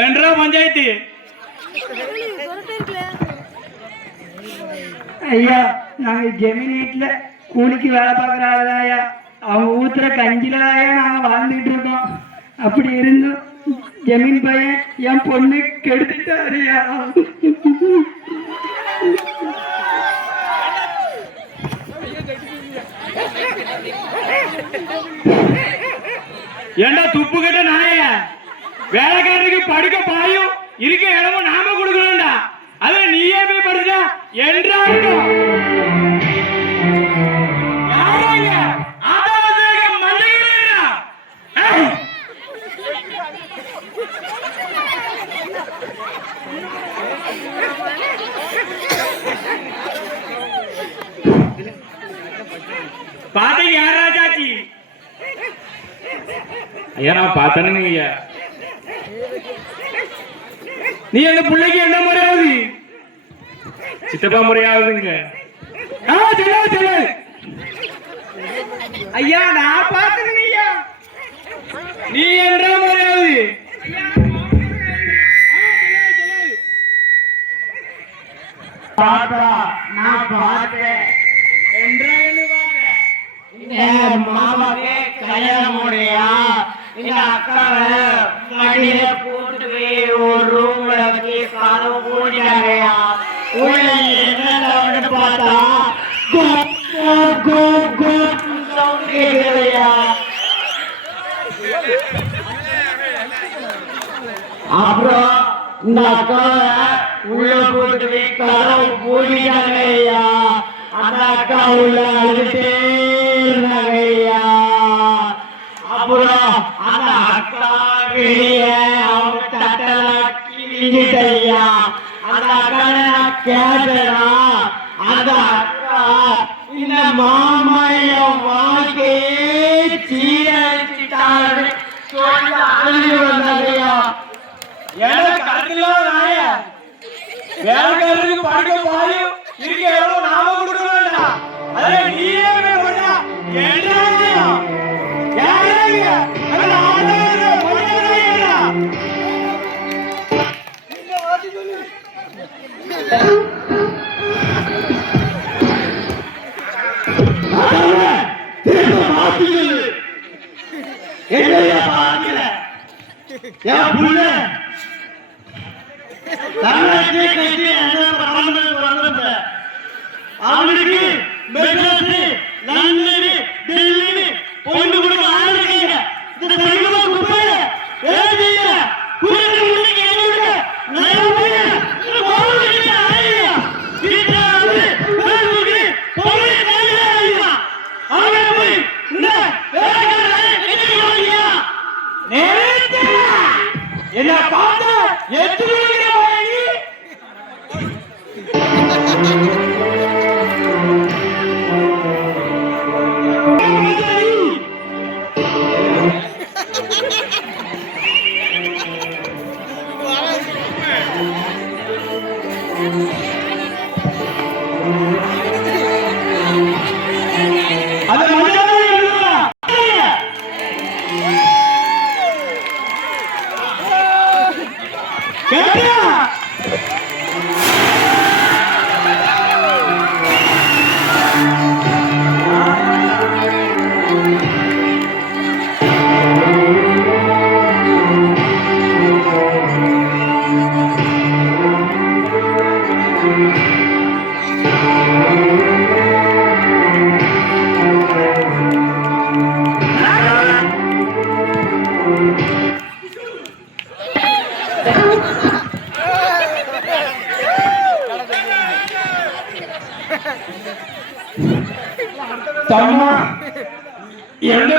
ஏன்றா பஞ்சாயத்து ஐயா, நாங்க ஜெமினிட்ல கூலிக்கு வேலை பார்க்குற ஆளுதாயா. அவங்க ஊத்துற கஞ்சிலதாயா நாங்க வாழ்ந்துகிட்டு இருக்கோம். அப்படி இருந்தும் ஜமீன் பையன் என் பொண்ணு கெடுத்துட்டாருயா. ஏண்டா துப்பு கட்ட நாய, வேலைக்காரனுக்கு படுக்க பாயும் இருக்க இடமும் நாம கொடுக்கணும்டா. அது நீயே போய் படுத்தா என்றா பாத்தீங்க யாராச்சாச்சி? ஐயா நான் பார்த்தனுங்க ஐயா. நீ அந்த பிள்ளைக்கு என்ன முறையாவது? சித்தப்பா முறையாவதுங்க. ஐயா நான் பார்த்தனுங்க ஐயா. நீ என்ற முறையாவது? நான் பார்த்தேன். மாமாவே கல்யாணம் முடியா இந்த அக்காவை வண்டியில போட்டு ஒரு ரூம்ல வச்சு கதவு பூட்டிட்டாங்கயா. என்ன பார்த்தா சவுண்ட் கேட்கலையா. அப்புறம் இந்த அக்காவை உள்ள போட்டு கதவு பூட்டிட்டாங்கய்யா. அந்த அக்கா உள்ள அழுதுட்டே இருந்தாங்கய்யா. அப்புறம் அந்த அக்கா வெளியே அவங்க தட்டெல்லாம் கிழிஞ்சிட்டையா. அந்த அக்கா நான் கேட்டா அந்த அக்கா இந்த மாமாய வாழ்க்கையே சீரழிச்சிட்டாரு சொல்லி அழுது வந்தாங்கய்யா. எனக்கு கருத்துலாம் நாய, வேலைக்காரனுக்கு படுக்க பாயும் இருக்க எவ்வளவு நாம கொடுக்கணும்டா. அதே நீயே பண்ணா என்ன அவனுக்கு மெட்ராஸ் லண்டன் டெல்லி போயிட்டு கொடுக்க ஆரம்பிங்க. இந்த தெருவுல குப்பைய ஏதிங்க குடிச்சு முடிக்க என்னோட நயமே போறீங்க. ஆயா வீட்டாவே பேருக்கு போய் நாயா அவனே போய் இந்த வேலைக்காரனை என்ன நேரே என்ன பார்த்தா எதுவுமே வாங்கி தம்மா என்ன